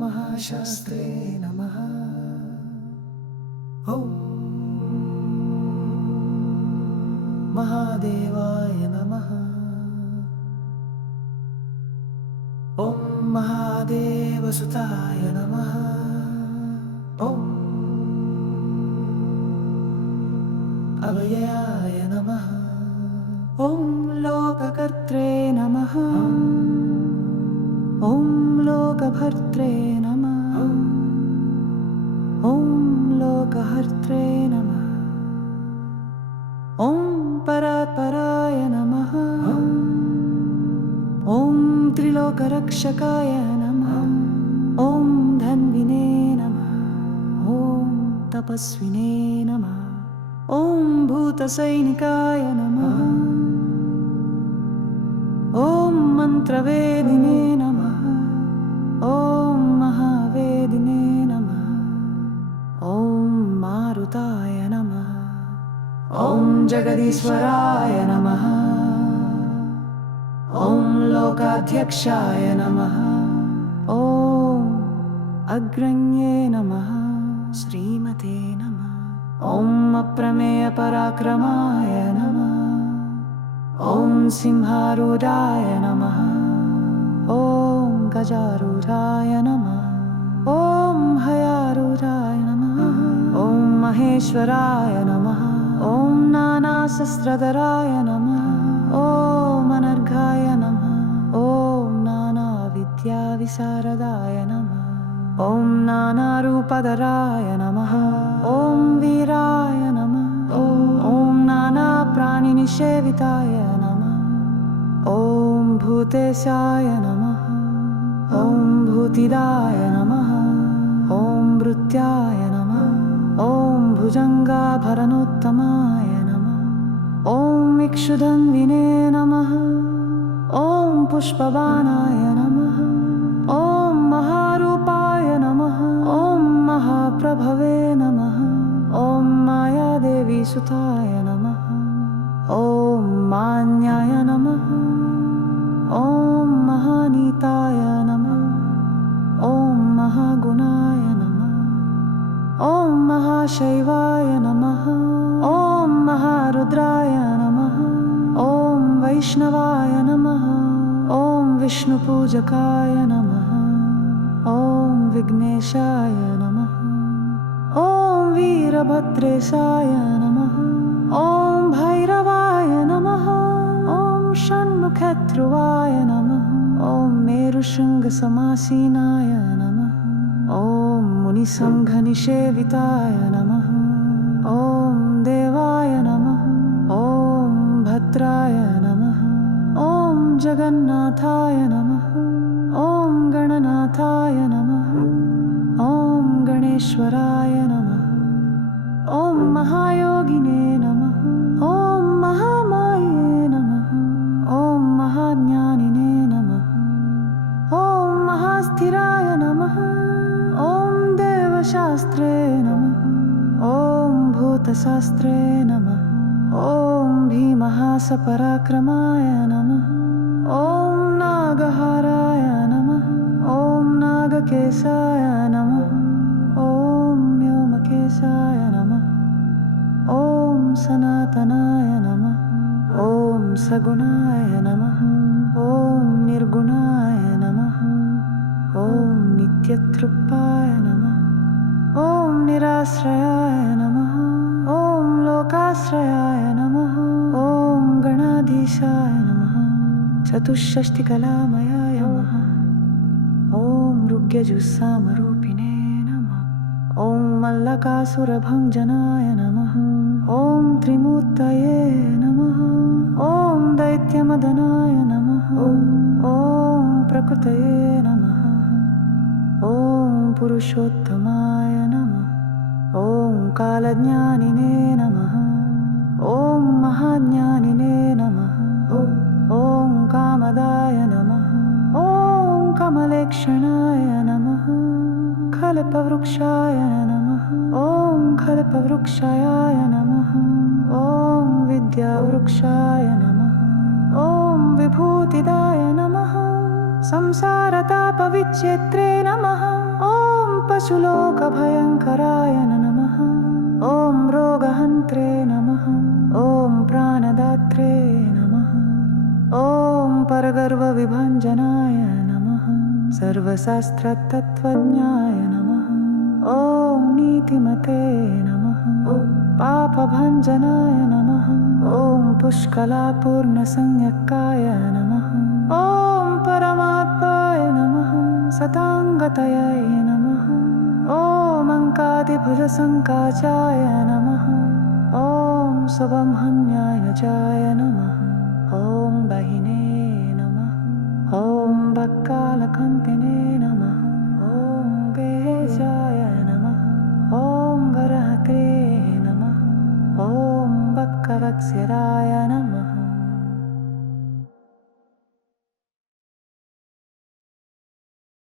महाशास्त्रे नमः। ॐ महादेवाय नमः। ॐ महादेवसुताय नमः। ॐ अभयाय नमः। ॐ लोककर्त्रे नमः। ॐ लोकभर्त्रे नमः। ॐ लोकहर्त्रे नमः। ॐ परात्पराय नमः। ॐ त्रिलोकरक्षकाय नमः। ॐ धन्विने नमः। ॐ तपस्विने नमः। ॐ भूतसैनिकाय नमः। ॐ मन्त्रवेदिने नमः। ॐ महावेदिने नमः। ॐ मारुताय नमः। ॐ जगदीश्वराय नमः। ॐ लोकाध्यक्षाय नमः। ॐ अग्रण्ये नमः। श्रीमते नमः। ॐ अप्रमेयपराक्रमाय नमः। ॐ सिंहारूढाय नमः। ॐ गजारूढाय नमः। ॐ हयारूढाय नमः। ॐ महेश्वराय नमः। ॐ नानाशस्त्रधराय नमः। ॐ अनर्घाय नमः। ॐ नानाविद्याविशारदाय नमः। ॐ नानारूपधराय नमः। ॐ वीराय नमः। ॐ नानाप्राणिनिषेविताय नमः। ॐ भूतेशाय नमः। ॐ भूतिदाय नमः। ॐ भृत्याय नमः। ॐ भुजङ्गाभरणोत्तमाय नमः। ॐ इक्षुधन्विने नमः। ॐ पुष्पबाणाय नमः। ॐ महारूपाय नमः। ॐ महाप्रभवे नमः। ॐ मायादेवीसुताय नमः। ॐ मान्याय नमः। ॐ महानीताय नमः। ॐ महागुणाय नमः। ॐ महाशैवाय नमः। ॐ महारुद्राय नमः। ॐ वैष्णवाय नमः। ॐ विष्णुपूजकाय नमः। ॐ विघ्नेशाय नमः। ॐ वीरभद्रेशाय नमः। ॐ भैरवाय नमः। ॐ षण्मुखध्रुवाय नमः। ॐ मेरुशृङ्गसमासीनाय नमः। ॐ मुनिसङ्घनिषेविताय नमः। ॐ देवाय नमः। ॐ भद्राय नमः। ॐ जगन्नाथाय नमः। ॐ गणनाथाय नमः। ॐ गणेश्वराय नमः। ॐ महायोगिने नमः। ॐ महामाये नमः। ॐ महाज्ञानिने नमः। ॐ महास्थिराय नमः। ॐ देवशास्त्रे नमः। ॐ भूतशास्त्रे नमः। ॐ भीमहासपराक्रमाय नमः। ॐ नागहाराय नमः। ॐ नागकेशाय नमः। ॐ व्योमकेशाय नमः। ॐ सनातनाय नमः। ॐ सगुणाय नमः। ॐ निर्गुणाय नमः। ॐ नित्यतृप्ताय नमः। ॐ निराश्रयाय नमः। ॐ लोकाश्रयाय नमः। ॐ गणाधीशाय नमः। चतुष्षष्टिकलामयाय नमः। ॐ ऋग्यजुस्सामरूपिणे नमः। ॐ मल्लकासुरभञ्जनाय नमः। ॐ त्रिमूर्तये नमः। ॐ दैत्यमदनाय नमः। ॐ प्रकृतये नमः। ॐ पुरुषोत्तमाय नमः। ॐ कालज्ञानिने नमः। ॐ महाज्ञानिने नमः। ॐ कामदाय नमः। ॐ कमलेक्षणाय नमः। कल्पवृक्षाय नमः। ॐ कल्पवृक्षाय नमः। ॐ विद्यावृक्षाय नमः। ॐ विभूतिदाय नमः। संसारतापविच्छेत्रे नमः। ॐ पशुलोकभयङ्कराय नमः ॐ रोगहन्त्रे नमः ॐ प्राणदात्रे नमः ॐ परगर्वविभञ्जनाय नमः सर्वशास्त्रतत्त्वज्ञाय नमः ॐ नीतिमते नमः पापभञ्जनाय नमः ॐ पुष्कलापूर्णसंज्ञकाय नमः ॐ परमात्माय नमः सताङ्गतये नमः ॐ अङ्कादिभुजसङ्काचाय नमः ॐ स्वबंहन्याय जाय नमः